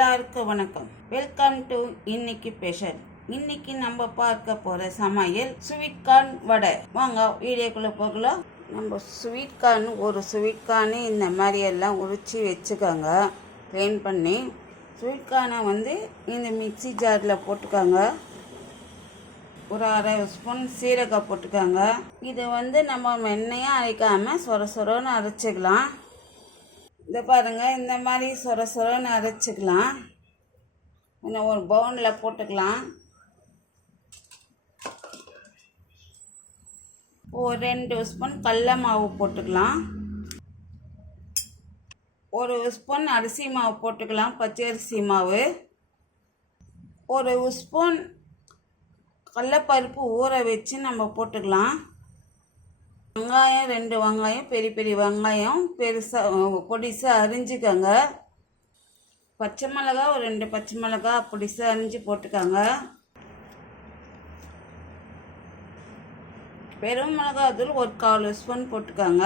எல்லாருக்கும் வணக்கம். Welcome to இன்னைக்கு ஸ்பெஷல் இன்னைக்கு நம்ம பார்க்க போற சமையல் ஸ்வீட் கார்ன் வடை. வாங்க வீடியோக்குள்ள போகலாம். நம்ம ஸ்வீட் கார்ன் ஒரு ஸ்வீட் கார்னு இந்த மாதிரி எல்லாம் உரிச்சு வச்சுக்கோங்க. க்ளீன் பண்ணி ஸ்வீட் கார்னை வந்து இந்த மிக்ஸி ஜாரில் போட்டுக்கோங்க. ஒரு அரை ஸ்பூன் சீரகம் போட்டுக்கோங்க. இதை வந்து நம்ம மென்னையாக அரைக்காமல் சொர சொரன்னு அரைச்சிக்கலாம். இந்த பாருங்க இந்த மாதிரி சொர சொரன்னு அரைச்சிக்கலாம். இன்னும் ஒரு பவுனில் போட்டுக்கலாம். ஒரு ரெண்டு ஸ்பூன் கடல மாவு போட்டுக்கலாம். ஒரு ஸ்பூன் அரிசி மாவு போட்டுக்கலாம் பச்சை அரிசி மாவு. ஒரு ஸ்பூன் கடலப்பருப்பு ஊற வச்சு நம்ம போட்டுக்கலாம். வெங்காயம் ரெண்டு வெங்காயம் பெரிய பெரிய வெங்காயம் பெருசாக பொடிசாக அரிஞ்சுக்கோங்க. பச்சை மிளகா ஒரு ரெண்டு பச்சை மிளகா பொடிசாக அரிஞ்சு போட்டுக்கோங்க. பெரும் மிளகாய் தூள் ஒரு கால் ஸ்பூன் போட்டுக்கோங்க.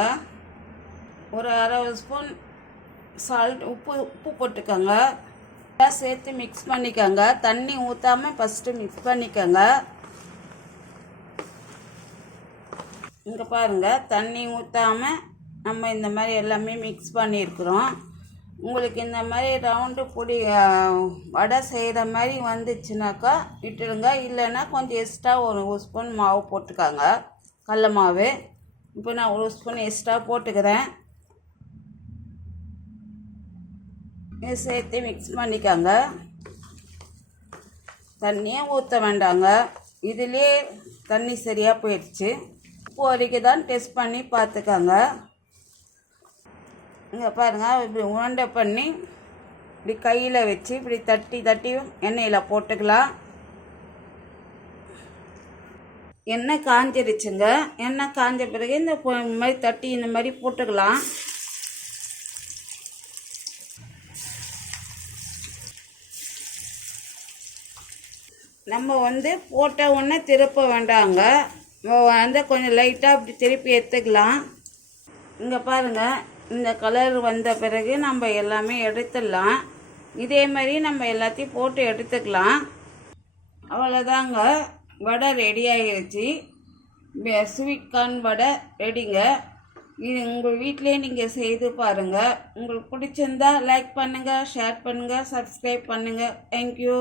ஒரு அரை ஸ்பூன் சால்ட் உப்பு உப்பு போட்டுக்கோங்க. எல்லாம் சேர்த்து மிக்ஸ் பண்ணிக்கோங்க. தண்ணி ஊற்றாமல் ஃபஸ்ட்டு மிக்ஸ் பண்ணிக்கோங்க. இங்கே பாருங்கள் தண்ணி ஊற்றாமல் நம்ம இந்த மாதிரி எல்லாமே மிக்ஸ் பண்ணியிருக்கிறோம். உங்களுக்கு இந்த மாதிரி ரவுண்டு பொடி வடை செய்கிற மாதிரி வந்துச்சுனாக்கா விட்டுடுங்க. இல்லைன்னா கொஞ்சம் எக்ஸ்ட்ரா ஒரு ஒரு ஸ்பூன் மாவு போட்டுக்கோங்க கடல மாவு. இப்போ நான் ஒரு ஸ்பூன் எக்ஸ்ட்ரா போட்டுக்கிறேன். இது சேர்த்து மிக்ஸ் பண்ணிக்கோங்க. தண்ணியே ஊற்ற வேண்டாங்க. இதுலேயே தண்ணி சரியாக போயிடுச்சு. உப்பு வரைக்கும் தான் டெஸ்ட் பண்ணி பார்த்துக்கோங்க. இங்கே பாருங்கள் இப்படி உருண்டை பண்ணி இப்படி கையில் வச்சு இப்படி தட்டி தட்டி எண்ணெயில் போட்டுக்கலாம். எண்ணெய் காஞ்சிருச்சுங்க. எண்ணெய் காஞ்ச பிறகு இந்த இந்த மாதிரி தட்டி இந்த மாதிரி போட்டுக்கலாம். நம்ம வந்து போட்ட உடனே திருப்ப வேண்டாங்க. நம்ம வந்து கொஞ்சம் லைட்டாக அப்படி திருப்பி எடுத்துக்கலாம். இங்கே பாருங்கள் இந்த கலர் வந்த பிறகு நம்ம எல்லாமே எடுத்துடலாம். இதே மாதிரி நம்ம எல்லாத்தையும் போட்டு எடுத்துக்கலாம். அவ்வளோதாங்க வடை ரெடி ஆகிருச்சு ஸ்வீட் கார்ன் வடை ரெடிங்க இது உங்கள் வீட்டிலே நீங்கள் செய்து பாருங்கள் உங்களுக்கு பிடிச்சிருந்தா லைக் பண்ணுங்கள் ஷேர் பண்ணுங்கள் சப்ஸ்கிரைப் பண்ணுங்கள் தேங்க்யூ